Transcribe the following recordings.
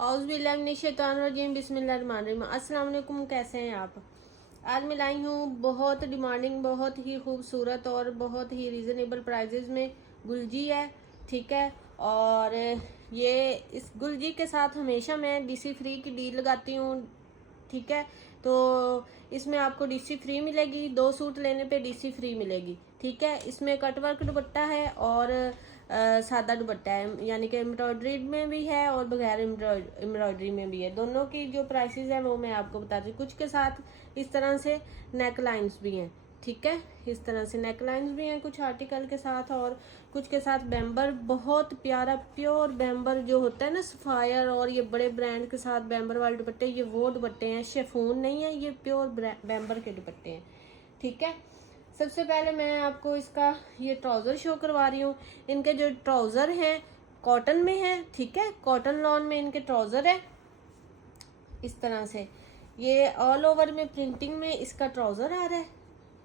औज़ुबिल्लाहिमिनश्शैतानिर्रजीम बिस्मिल्लाहिर्रहमानिर्रहीम। अस्सलाम वालेकुम, कैसे हैं आप। आज मैं लाई हूँ बहुत डिमांडिंग, बहुत ही खूबसूरत और बहुत ही रीज़नेबल प्राइजेज़ में गुलजी है। ठीक है, और ये इस गुलजी के साथ हमेशा मैं डीसी फ्री की डील लगाती हूँ। ठीक है, तो इसमें आपको डीसी फ्री मिलेगी, 2 सूट लेने पे डीसी फ्री मिलेगी। ठीक है, इसमें कटवर्क दुपट्टा है और सादा दुपट्टा है, यानी कि एम्ब्रॉयडरी में भी है और बगैर एम्ब्रॉयडरी में भी है। दोनों की जो प्राइसेस है वो मैं आपको बताती हूँ। कुछ के साथ इस तरह से नेक लाइन्स भी हैं। ठीक है, इस तरह से नेक लाइन्स भी हैं कुछ आर्टिकल के साथ, और कुछ के साथ बैम्बर, बहुत प्यारा प्योर बैम्बर जो होता है ना, सफायर, और ये बड़े ब्रांड के साथ बैम्बर वाले दुपट्टे, ये वो दुपट्टे हैं, शेफून नहीं है, ये प्योर बैम्बर के दुपट्टे हैं। ठीक है, सबसे पहले मैं आपको इसका ये ट्राउज़र शो करवा रही हूँ। इनके जो ट्राउज़र हैं कॉटन में है। ठीक है, कॉटन लॉन में इनके ट्राउज़र है इस तरह से। ये ऑल ओवर में प्रिंटिंग में इसका ट्राउज़र आ रहा है,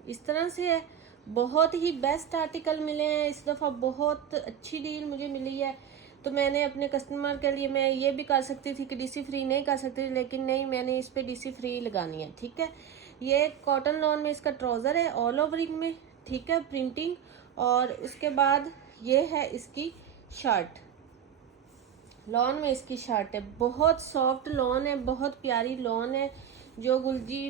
इस तरह से है। बहुत ही बेस्ट आर्टिकल मिले हैं इस दफ़ा, बहुत अच्छी डील मुझे मिली है। तो मैंने अपने कस्टमर के लिए, मैं ये भी कर सकती थी कि डीसी फ्री नहीं कर सकती, लेकिन नहीं, मैंने इस पे डीसी फ्री लगानी है। ठीक है, ये कॉटन लॉन में इसका ट्राउज़र है ऑल ओवरिंग में। ठीक है, प्रिंटिंग, और उसके बाद ये है इसकी शर्ट, लॉन में इसकी शर्ट है। बहुत सॉफ्ट लॉन है, बहुत प्यारी लॉन है। जो गुलजी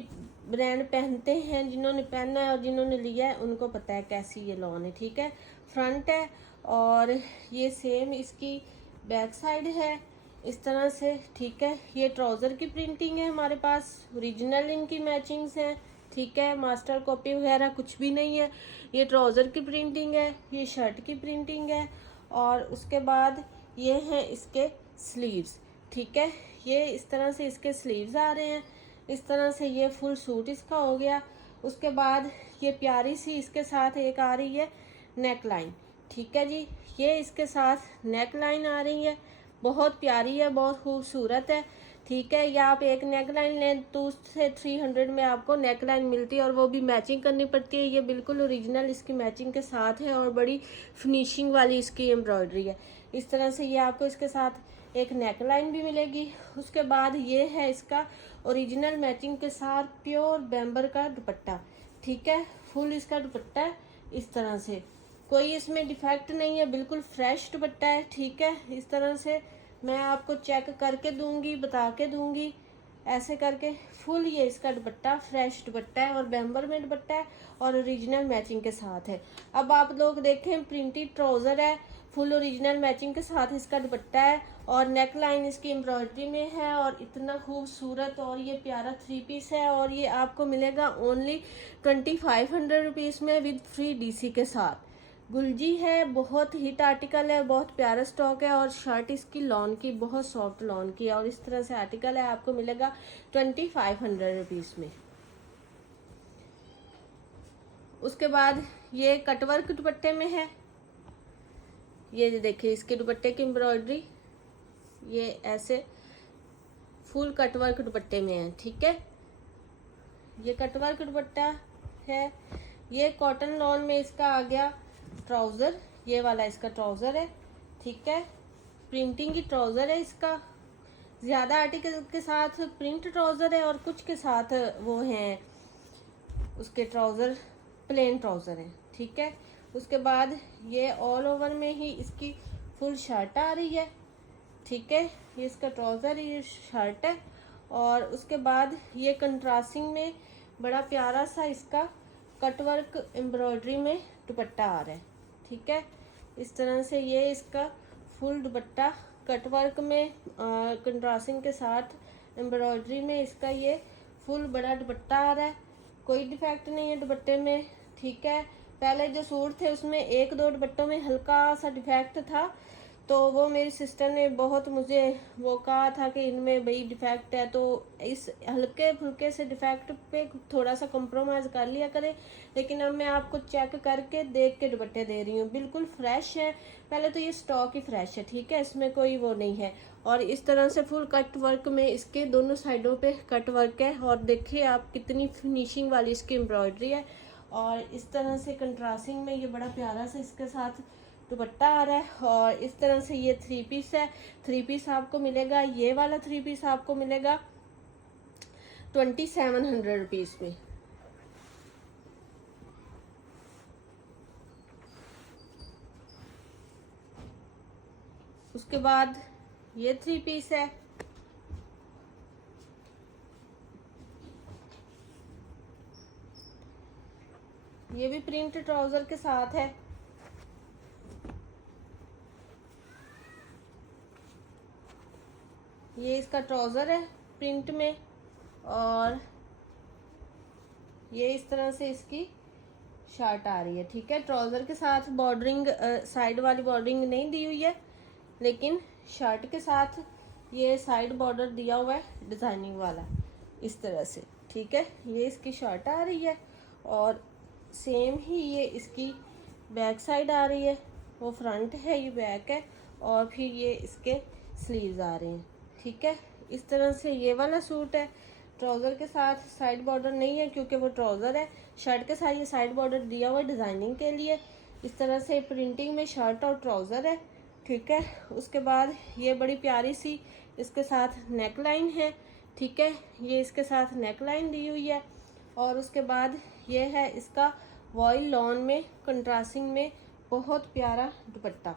ब्रांड पहनते हैं, जिन्होंने पहना है और जिन्होंने लिया है उनको पता है कैसी ये लॉन है। ठीक है, फ्रंट है और ये सेम इसकी बैक साइड है इस तरह से। ठीक है, ये ट्राउज़र की प्रिंटिंग है हमारे पास, ओरिजिनल इनकी मैचिंग्स हैं। ठीक है, मास्टर कॉपी वगैरह कुछ भी नहीं है। ये ट्राउज़र की प्रिंटिंग है, ये शर्ट की प्रिंटिंग है, और उसके बाद ये हैं इसके स्लीव्स। ठीक है, ये इस तरह से इसके स्लीव्स आ रहे हैं। इस तरह से ये फुल सूट इसका हो गया। उसके बाद ये प्यारी सी इसके साथ एक आ रही है नेक लाइन। ठीक है जी, ये इसके साथ नेक लाइन आ रही है, बहुत प्यारी है, बहुत खूबसूरत है। ठीक है, या आप एक नेक लाइन लें तो उससे 300 में आपको नेक लाइन मिलती है, और वो भी मैचिंग करनी पड़ती है। ये बिल्कुल ओरिजिनल इसकी मैचिंग के साथ है और बड़ी फिनिशिंग वाली इसकी एम्ब्रॉयडरी है। इस तरह से ये आपको इसके साथ एक नेक लाइन भी मिलेगी। उसके बाद ये है इसका ओरिजिनल मैचिंग के साथ प्योर बैम्बर का दुपट्टा। ठीक है, फुल इसका दुपट्टा है इस तरह से, कोई इसमें डिफेक्ट नहीं है, बिल्कुल फ्रेश दुपट्टा है। ठीक है, इस तरह से मैं आपको चेक करके दूंगी, बता के दूंगी, ऐसे करके फुल ये इसका दुपट्टा फ्रेश दुपट्टा है और बैम्बर में दुपट्टा है और ओरिजिनल मैचिंग के साथ है। अब आप लोग देखें, प्रिंटेड ट्राउज़र है, फुल ओरिजिनल मैचिंग के साथ इसका दुपट्टा है, और नेक लाइन इसकी एम्ब्रॉयडरी में है, और इतना खूबसूरत और ये प्यारा 3 पीस है। और ये आपको मिलेगा ओनली 2500 रुपीज़ में विद फ्री डीसी के साथ। गुलजी है, बहुत हिट आर्टिकल है, बहुत प्यारा स्टॉक है, और शर्ट इसकी लॉन की, बहुत सॉफ्ट लॉन की है, और इस तरह से आर्टिकल है, आपको मिलेगा 2500 रुपीज़ में। उसके बाद ये कटवर्क दुपट्टे में है। ये देखिए इसके दुपट्टे की एम्ब्रॉयडरी, ये ऐसे फुल कटवर्क दुपट्टे में है। ठीक है, ये कटवर्क दुपट्टा है। ये कॉटन लॉन में इसका आ गया ट्राउज़र, ये वाला इसका ट्राउज़र है। ठीक है, प्रिंटिंग की ट्राउज़र है इसका। ज़्यादा आर्टिकल के साथ प्रिंट ट्राउज़र है, और कुछ के साथ वो हैं उसके ट्राउज़र प्लेन ट्राउज़र हैं। ठीक है, उसके बाद ये ऑल ओवर में ही इसकी फुल शर्ट आ रही है। ठीक है, ये इसका ट्राउज़र, ये शर्ट है, और उसके बाद ये कंट्रास्टिंग में बड़ा प्यारा सा इसका कटवर्क एम्ब्रॉयडरी में दुपट्टा आ रहा है। ठीक है, इस तरह से ये इसका फुल दुपट्टा कटवर्क में कंट्रास्टिंग के साथ एम्ब्रॉयडरी में इसका ये फुल बड़ा दुपट्टा आ रहा है। कोई डिफेक्ट नहीं है दुपट्टे में। ठीक है, पहले जो सूट थे उसमें 1-2 दुपट्टों में हल्का सा डिफेक्ट था, तो वो मेरी सिस्टर ने बहुत मुझे वो कहा था कि इनमें भाई डिफेक्ट है, तो इस हल्के फुल्के से डिफेक्ट पे थोड़ा सा कंप्रोमाइज़ कर लिया करें। लेकिन अब मैं आपको चेक करके देख के दुपट्टे दे रही हूँ, बिल्कुल फ्रेश है। पहले तो ये स्टॉक ही फ्रेश है। ठीक है, इसमें कोई वो नहीं है, और इस तरह से फुल कट वर्क में इसके दोनों साइडों पे कट वर्क है, और देखिए आप कितनी फिनिशिंग वाली इसकी एम्ब्रॉयडरी है। और इस तरह से कंट्रास्टिंग में ये बड़ा प्यारा सा इसके साथ दुपट्टा आ रहा है। और इस तरह से ये 3 पीस है। 3 पीस आपको मिलेगा, ये वाला 3 पीस आपको मिलेगा 2700 रुपीज़ में। उसके बाद ये 3 पीस है, ये भी प्रिंट ट्राउजर के साथ है। ये इसका ट्राउजर है प्रिंट में, और ये इस तरह से इसकी शर्ट आ रही है। ठीक है, ट्राउजर के साथ बॉर्डरिंग, साइड वाली बॉर्डरिंग नहीं दी हुई है, लेकिन शर्ट के साथ ये साइड बॉर्डर दिया हुआ है डिजाइनिंग वाला इस तरह से। ठीक है, ये इसकी शर्ट आ रही है, और सेम ही ये इसकी बैक साइड आ रही है। वो फ्रंट है, ये बैक है, और फिर ये इसके स्लीव्स आ रहे हैं। ठीक है, इस तरह से ये वाला सूट है। ट्राउज़र के साथ साइड बॉर्डर नहीं है क्योंकि वो ट्राउज़र है। शर्ट के साथ ये साइड बॉर्डर दिया हुआ है डिज़ाइनिंग के लिए। इस तरह से प्रिंटिंग में शर्ट और ट्राउज़र है। ठीक है, उसके बाद ये बड़ी प्यारी सी इसके साथ नेक लाइन है। ठीक है, ये इसके साथ नेक लाइन दी हुई है। और उसके बाद ये है इसका वॉयल लॉन में कंट्रास्टिंग में बहुत प्यारा दुपट्टा।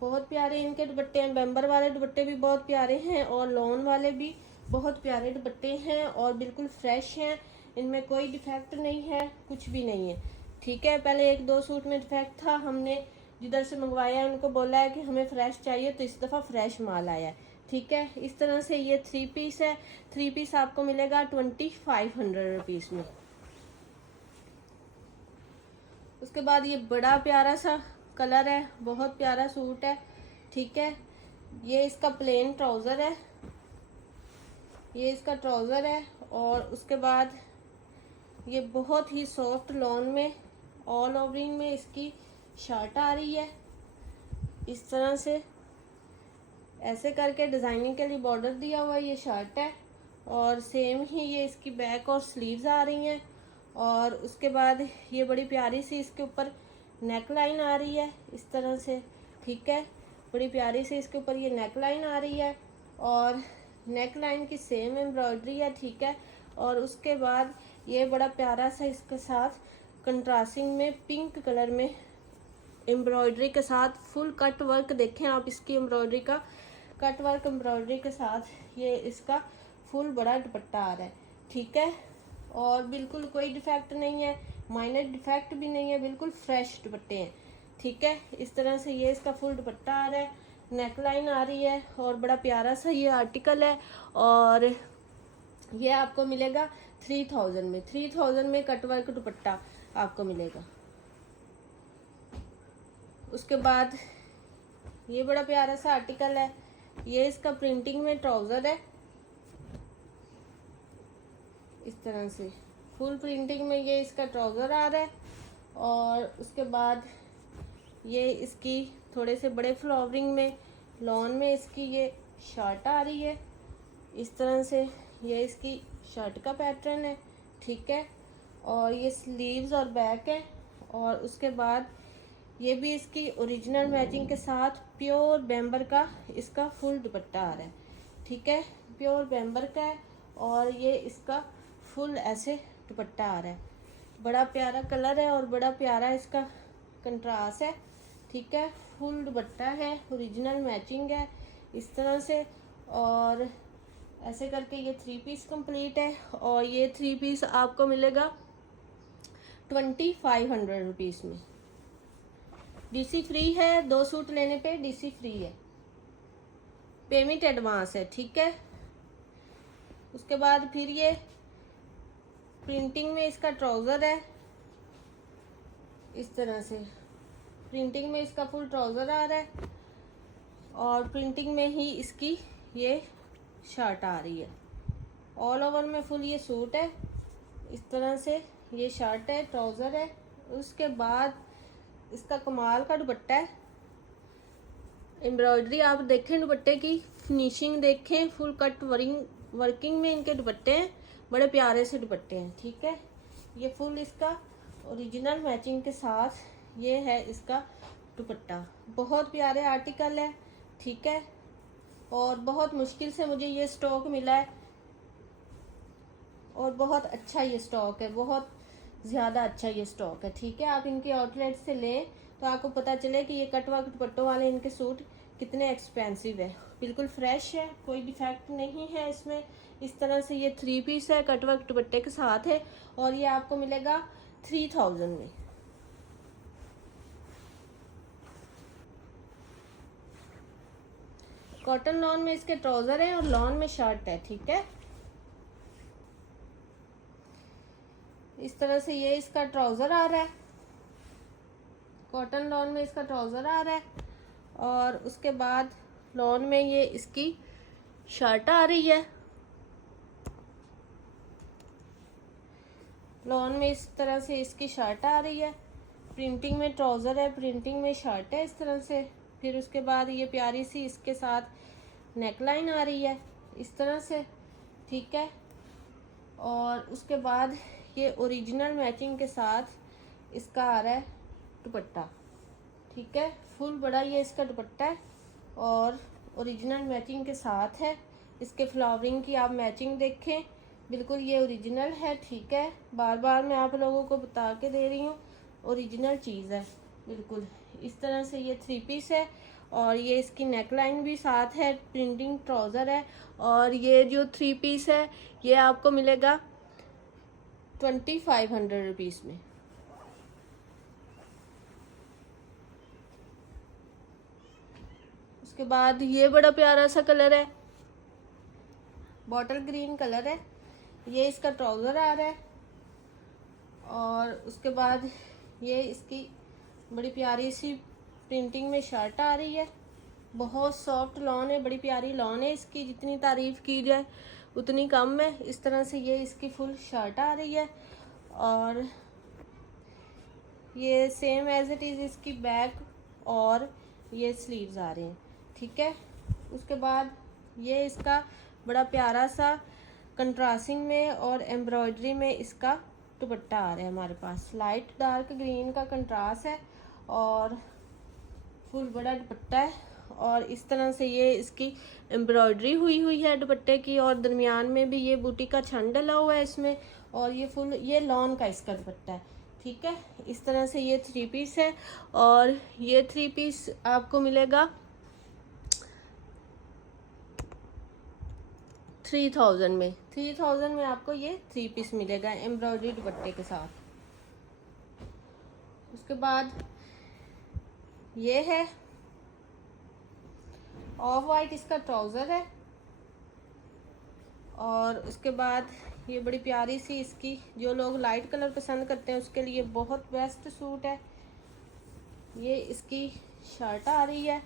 बहुत प्यारे इनके दुपट्टे हैं। बेम्बर वाले दुपट्टे भी बहुत प्यारे हैं, और लॉन वाले भी बहुत प्यारे दुपट्टे हैं, और बिल्कुल फ्रेश हैं। इनमें कोई डिफेक्ट नहीं है, कुछ भी नहीं है। ठीक है, पहले 1-2 सूट में डिफेक्ट था, हमने जिधर से मंगवाया है उनको बोला है कि हमें फ्रेश चाहिए, तो इस दफ़ा फ्रेश माल आया है। ठीक है, इस तरह से ये 3 पीस है। 3 पीस आपको मिलेगा 2500 रुपीज़ में। उसके बाद ये बड़ा प्यारा सा कलर है, बहुत प्यारा सूट है। ठीक है, ये इसका प्लेन ट्राउज़र है, ये इसका ट्राउज़र है। और उसके बाद ये बहुत ही सॉफ्ट लॉन में ऑल ओवरिंग में इसकी शर्ट आ रही है इस तरह से। ऐसे करके डिज़ाइनिंग के लिए बॉर्डर दिया हुआ ये शर्ट है, और सेम ही ये इसकी बैक और स्लीव्स आ रही हैं। और उसके बाद ये बड़ी प्यारी सी इसके ऊपर नेक लाइन आ रही है इस तरह से। ठीक है, बड़ी प्यारी सी इसके ऊपर ये नेक लाइन आ रही है, और नेक लाइन की सेम एम्ब्रॉयडरी है। ठीक है, और उसके बाद ये बड़ा प्यारा सा इसके साथ कंट्रास्टिंग में पिंक कलर में एम्ब्रॉयडरी के साथ फुल कट वर्क देखें आप इसकी एम्ब्रॉयडरी का। कट वर्क एम्ब्रॉयडरी के साथ ये इसका फुल बड़ा दुपट्टा आ रहा है। ठीक है, और बिल्कुल कोई डिफेक्ट नहीं है, माइनर डिफेक्ट भी नहीं है, बिल्कुल फ्रेश दुपट्टे हैं। ठीक है, इस तरह से ये इसका फुल दुपट्टा आ रहा है, नेक लाइन आ रही है, और बड़ा प्यारा सा ये आर्टिकल है। और ये आपको मिलेगा 3000 में। 3000 में कट वर्क दुपट्टा आपको मिलेगा। उसके बाद ये बड़ा प्यारा सा आर्टिकल है, ये इसका प्रिंटिंग में ट्राउज़र है इस तरह से। फुल प्रिंटिंग में ये इसका ट्राउज़र आ रहा है, और उसके बाद ये इसकी थोड़े से बड़े फ्लावरिंग में लॉन में इसकी ये शर्ट आ रही है इस तरह से। ये इसकी शर्ट का पैटर्न है। ठीक है, और ये स्लीव्स और बैक है। और उसके बाद ये भी इसकी ओरिजिनल मैचिंग के साथ प्योर बेम्बर का इसका फुल दुपट्टा आ रहा है। ठीक है, प्योर बेम्बर का है, और ये इसका फुल ऐसे दुपट्टा आ रहा है। बड़ा प्यारा कलर है, और बड़ा प्यारा इसका कंट्रास्ट है। ठीक है, फुल दुपट्टा है, ओरिजिनल मैचिंग है इस तरह से। और ऐसे करके ये 3 पीस कंप्लीट है, और ये 3 पीस आपको मिलेगा 2500 रुपीज़ में। डीसी फ्री है, 2 सूट लेने पे डीसी फ्री है, पेमेंट एडवांस है। ठीक है, उसके बाद फिर ये प्रिंटिंग में इसका ट्राउज़र है इस तरह से। प्रिंटिंग में इसका फुल ट्राउज़र आ रहा है, और प्रिंटिंग में ही इसकी ये शर्ट आ रही है। ऑल ओवर में फुल ये सूट है इस तरह से। ये शर्ट है, ट्राउज़र है। उसके बाद इसका कमाल का दुपट्टा है। एम्ब्रॉयडरी आप देखें, दुपट्टे की फिनिशिंग देखें, फुल कट वर्किंग में इनके दुपट्टे हैं, बड़े प्यारे से दुपट्टे हैं। ठीक है, ये फुल इसका ओरिजिनल मैचिंग के साथ ये है इसका दुपट्टा। बहुत प्यारे आर्टिकल है, ठीक है, और बहुत मुश्किल से मुझे ये स्टॉक मिला है और बहुत अच्छा ये स्टॉक है, बहुत ज़्यादा अच्छा ये स्टॉक है, ठीक है। आप इनके आउटलेट से लें तो आपको पता चले कि ये कट वर्क दुपट्टों वाले इनके सूट कितने एक्सपेंसिव है। बिल्कुल फ्रेश है, कोई डिफेक्ट नहीं है इसमें। इस तरह से ये 3 पीस है, कट वर्क दुपट्टे के साथ है और ये आपको मिलेगा 3000 में। कॉटन लॉन में इसके ट्राउजर है और लॉन में शर्ट है, ठीक है। इस तरह से ये इसका ट्राउजर आ रहा है, कॉटन लॉन में इसका ट्राउजर आ रहा है और उसके बाद लॉन में ये इसकी शर्ट आ रही है। लॉन में इस तरह से इसकी शर्ट आ रही है, प्रिंटिंग में ट्राउजर है, प्रिंटिंग में शर्ट है इस तरह से। फिर उसके बाद ये प्यारी सी इसके साथ नेकलाइन आ रही है इस तरह से, ठीक है। और उसके बाद ये ओरिजिनल मैचिंग के साथ इसका आ रहा है दुपट्टा, ठीक है। फुल बड़ा ये इसका दुपट्टा है और ओरिजिनल मैचिंग के साथ है। इसके फ्लावरिंग की आप मैचिंग देखें, बिल्कुल ये ओरिजिनल है, ठीक है। बार बार मैं आप लोगों को बता के दे रही हूँ, ओरिजिनल चीज़ है बिल्कुल। इस तरह से ये 3 पीस है और ये इसकी नेकलाइन भी साथ है, प्रिंटिंग ट्राउज़र है और ये जो 3 पीस है ये आपको मिलेगा 2500 रुपीज़ में। उसके बाद ये बड़ा प्यारा सा कलर है, बॉटल ग्रीन कलर है, ये इसका ट्राउज़र आ रहा है और उसके बाद ये इसकी बड़ी प्यारी सी प्रिंटिंग में शर्ट आ रही है। बहुत सॉफ्ट लॉन है, बड़ी प्यारी लॉन है इसकी, जितनी तारीफ़ की जाए उतनी कम है। इस तरह से ये इसकी फुल शर्ट आ रही है और ये सेम एज इट इज़ इसकी बैक और ये स्लीव्स आ रहे हैं, ठीक है। उसके बाद ये इसका बड़ा प्यारा सा कंट्रास्टिंग में और एम्ब्रॉयडरी में इसका दुपट्टा आ रहा है हमारे पास। लाइट डार्क ग्रीन का कंट्रास्ट है और फुल बड़ा दुपट्टा है और इस तरह से ये इसकी एम्ब्रॉयडरी हुई है दुपट्टे की और दरमियान में भी ये बूटी का छन डला हुआ है इसमें और ये फुल ये लॉन का इसका दुपट्टा है, ठीक है। इस तरह से ये 3 पीस है और ये 3 पीस आपको मिलेगा 3000 में। 3000 में आपको ये 3 पीस मिलेगा एम्ब्रॉयडरी दुपट्टे के साथ। उसके बाद ये है ऑफ वाइट, इसका ट्राउज़र है और उसके बाद ये बड़ी प्यारी सी इसकी, जो लोग लाइट कलर पसंद करते हैं उसके लिए बहुत बेस्ट सूट है। ये इसकी शर्ट आ रही है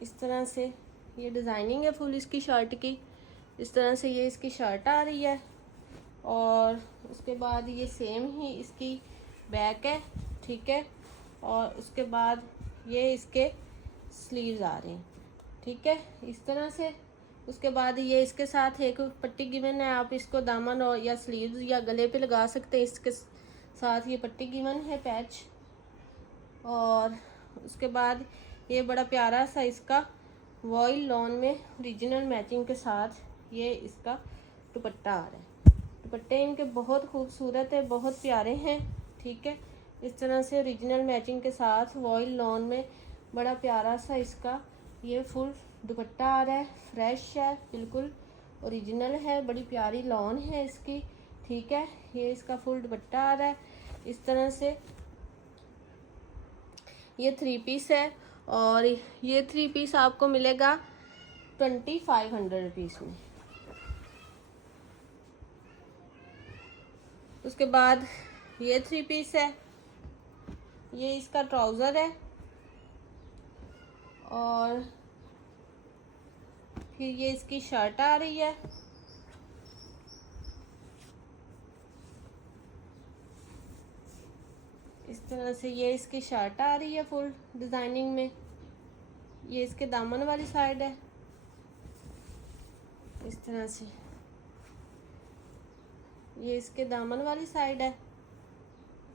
इस तरह से, ये डिज़ाइनिंग है फुल इसकी शर्ट की। इस तरह से ये इसकी शर्ट आ रही है और उसके बाद ये सेम ही इसकी बैक है, ठीक है। और उसके बाद ये इसके स्लीव्स आ रहे हैं, ठीक है, इस तरह से। उसके बाद ये इसके साथ एक पट्टी गिवन है, आप इसको दामन और या स्लीव्स या गले पे लगा सकते हैं। इसके साथ ये पट्टी गिवन है पैच और उसके बाद ये बड़ा प्यारा सा इसका वॉइल लॉन में ओरिजिनल मैचिंग के साथ ये इसका दुपट्टा आ रहा है। दुपट्टे इनके बहुत खूबसूरत है, बहुत प्यारे हैं, ठीक है। इस तरह से ओरिजिनल मैचिंग के साथ वॉइल लॉन में बड़ा प्यारा सा इसका ये फुल दुपट्टा आ रहा है। फ्रेश है, बिल्कुल ओरिजिनल है, बड़ी प्यारी लॉन है इसकी, ठीक है। ये इसका फुल दुपट्टा आ रहा है इस तरह से। ये 3 पीस है और ये 3 पीस आपको मिलेगा 2500 रुपीज़ में। उसके बाद ये 3 पीस है, ये इसका ट्राउज़र है और फिर ये इसकी शर्ट आ रही है। इस तरह से ये इसकी शर्ट आ रही है फुल डिज़ाइनिंग में। ये इसके दामन वाली साइड है इस तरह से, ये इसके दामन वाली साइड है,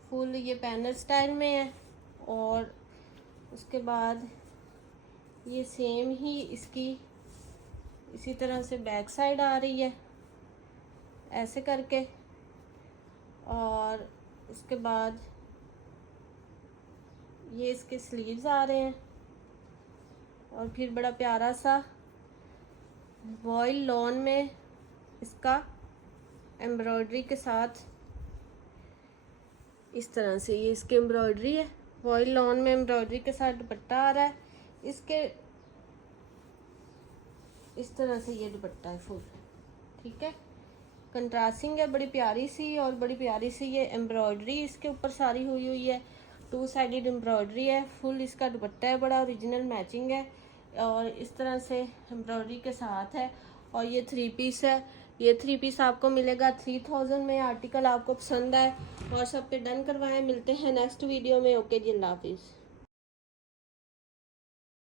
फुल ये पैनल स्टाइल में है और उसके बाद ये सेम ही इसकी इसी तरह से बैक साइड आ रही है ऐसे करके, और उसके बाद ये इसके स्लीव्स आ रहे हैं, और फिर बड़ा प्यारा सा वॉयल लॉन में इसका एम्ब्रॉयडरी के साथ इस तरह से ये इसकी एम्ब्रॉयडरी है, वॉयल लॉन में एम्ब्रॉयडरी के साथ दुपट्टा आ रहा है इसके, इस तरह से ये दुपट्टा है फुल, ठीक है। कंट्रास्टिंग है बड़ी प्यारी सी, और बड़ी प्यारी सी ये एम्ब्रॉयडरी इसके ऊपर सारी हुई है, 2 साइडेड एम्ब्रॉयडरी है, फुल इसका दुपट्टा है, बड़ा ओरिजिनल मैचिंग है, और इस तरह से एम्ब्रॉयडरी के साथ है। और ये 3 पीस है, ये 3 पीस आपको मिलेगा 3000 में। आर्टिकल आपको पसंद आए और सब पे डन करवाएं। मिलते हैं नेक्स्ट वीडियो में। ओके जी, अल्लाह हाफिज़।